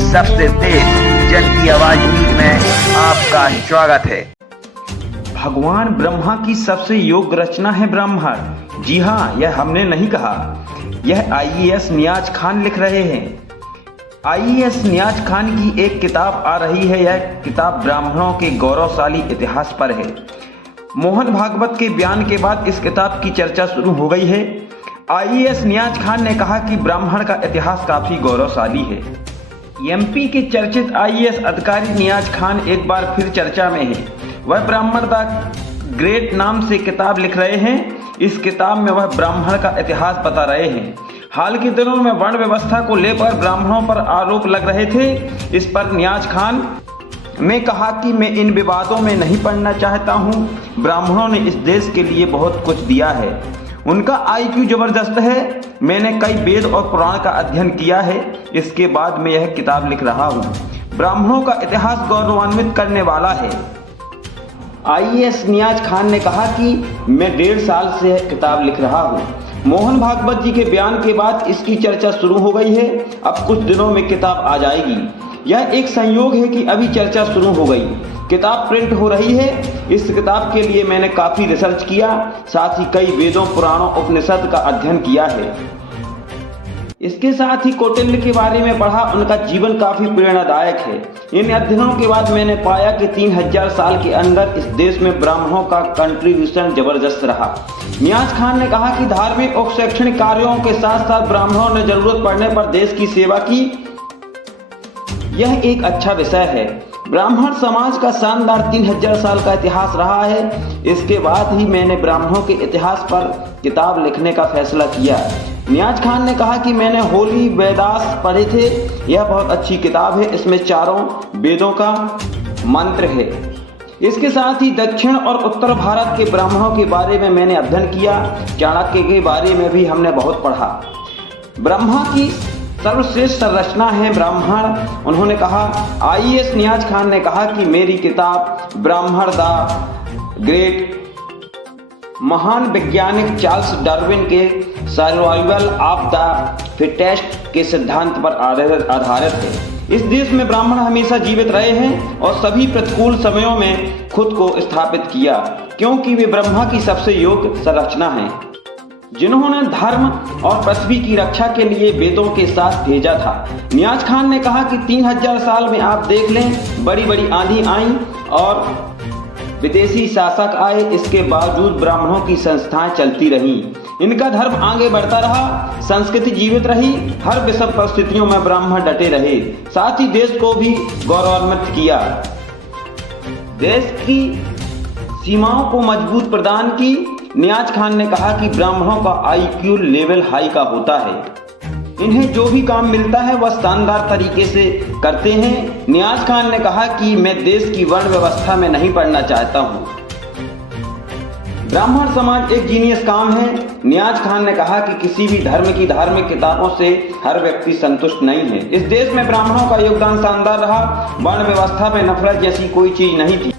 सबसे तेज जन की आवाज न्यूज में आपका स्वागत है। भगवान ब्रह्मा की सबसे योग्य रचना है ब्राह्मण। जी हाँ, यह हमने नहीं कहा, यह आईएएस नियाज खान लिख रहे हैं। आईएएस नियाज खान की एक किताब आ रही है। यह किताब ब्राह्मणों के गौरवशाली इतिहास पर है। मोहन भागवत के बयान के बाद इस किताब की चर्चा शुरू हो गई है। आईएएस नियाज खान ने कहा कि ब्राह्मण का इतिहास काफी गौरवशाली है। एमपी के चर्चित आईएएस अधिकारी नियाज खान एक बार फिर चर्चा में है। वह ब्राह्मण द ग्रेट नाम से किताब लिख रहे हैं। इस किताब में वह ब्राह्मण का इतिहास बता रहे हैं। हाल के दिनों में वर्ण व्यवस्था को लेकर ब्राह्मणों पर आरोप लग रहे थे। इस पर नियाज खान ने कहा कि मैं इन विवादों में नहीं पड़ना चाहता हूं। ब्राह्मणों ने इस देश के लिए बहुत कुछ दिया है। उनका आईक्यू जबरदस्त है। मैंने कई वेद और पुराण का अध्ययन किया है। इसके बाद मैं यह किताब लिख रहा हूँ। ब्राह्मणों का इतिहास गौरवान्वित करने वाला है। आईएएस नियाज खान ने कहा कि मैं 1.5 साल से यह किताब लिख रहा हूँ। मोहन भागवत जी के बयान के बाद इसकी चर्चा शुरू हो गई है। अब कुछ दिनों में किताब आ जाएगी। यह एक संयोग है कि अभी चर्चा शुरू हो गई। किताब प्रिंट हो रही है। इस किताब के लिए मैंने काफी रिसर्च किया, साथ ही कई वेदों, पुराणों, उपनिषद का अध्ययन किया है। इसके साथ ही कौटिल्य के बारे में पढ़ा। उनका जीवन काफी प्रेरणादायक है। इन अध्ययनों के बाद मैंने पाया कि 3000 साल के अंदर इस देश में ब्राह्मणों का कंट्रीब्यूशन जबरदस्त रहा। नियाज खान ने कहा कि धार्मिक और शैक्षणिक कार्यों के साथ साथ ब्राह्मणों ने जरूरत पड़ने पर देश की सेवा की। यह एक अच्छा विषय है। ब्राह्मण समाज का शानदार 3000 साल का इतिहास रहा है। इसके बाद ही मैंने ब्राह्मणों के इतिहास पर किताब लिखने का फैसला किया। नियाज खान ने कहा कि मैंने होली वेदास पढ़े थे। यह बहुत अच्छी किताब है। इसमें 4 वेदों का मंत्र है। इसके साथ ही दक्षिण और उत्तर भारत के ब्राह्मणों के बारे में मैंने अध्ययन किया। चाणक्य के बारे में भी हमने बहुत पढ़ा। ब्रह्मा की सर्वश्रेष्ठ संरचना है ब्राह्मण। उन्होंने कहा, आईएएस नियाज खान ने कहा कि मेरी किताब ब्राह्मण द ग्रेट महान वैज्ञानिक चार्ल्स डार्विन के सर्वाइवल ऑफ द फिटेस्ट के सिद्धांत पर आधारित है। इस देश में ब्राह्मण हमेशा जीवित रहे हैं और सभी प्रतिकूल समयों में खुद को स्थापित किया, क्योंकि वे ब्रह्मा की सबसे योग्य संरचना है, जिन्होंने धर्म और पृथ्वी की रक्षा के लिए वेदों के साथ भेजा था। नियाज खान ने कहा कि 3000 साल में आप देख लें, बड़ी बड़ी आंधी आई और विदेशी शासक आए, इसके बावजूद ब्राह्मणों की संस्थाएं चलती रहीं। इनका धर्म आगे बढ़ता रहा, संस्कृति जीवित रही। हर विषम परिस्थितियों में ब्राह्मण डटे रहे, साथ ही देश को भी गौरवान्वित किया। देश की सीमाओं को मजबूत प्रदान की। नियाज खान ने कहा कि ब्राह्मणों का आईक्यू लेवल हाई का होता है। इन्हें जो भी काम मिलता है वह शानदार तरीके से करते हैं। नियाज खान ने कहा कि मैं देश की वर्ण व्यवस्था में नहीं पड़ना चाहता हूं। ब्राह्मण समाज एक जीनियस काम है। नियाज खान ने कहा कि किसी भी धर्म की धार्मिक किताबों से हर व्यक्ति संतुष्ट नहीं है। इस देश में ब्राह्मणों का योगदान शानदार रहा। वर्ण व्यवस्था में नफरत जैसी कोई चीज नहीं थी,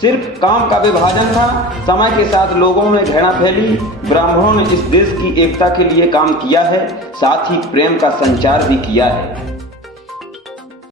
सिर्फ काम का विभाजन था। समय के साथ लोगों में घृणा फैली। ब्राह्मणों ने इस देश की एकता के लिए काम किया है, साथ ही प्रेम का संचार भी किया है।